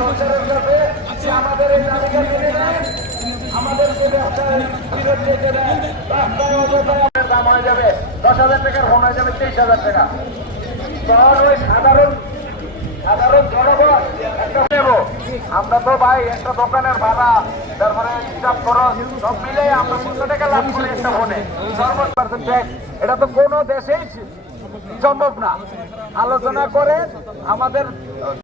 সরকারের কাছে যে আমাদের এই তালিকা মেনে নেন, আমাদেরকে রাস্তায় ফিরত যেতে দেন। রাস্তায় অযথায় আপনার দাম হয়ে যাবে 10,000 টাকার ফোন হয়ে যাবে 23,000 টাকা। তখন ওই সাধারণ জনগণ একটা নেব। আমরা তো ভাই একটা দোকানের ভাড়া, তারপরে হিসাব খরচ সব মিলে আমরা 100 টাকা লাভ করি একটা ফোনে, সর্বোচ্চ ট্যাক্স। এটা তো কোনো দেশেই সম্ভব না। আলোচনা করে আমাদের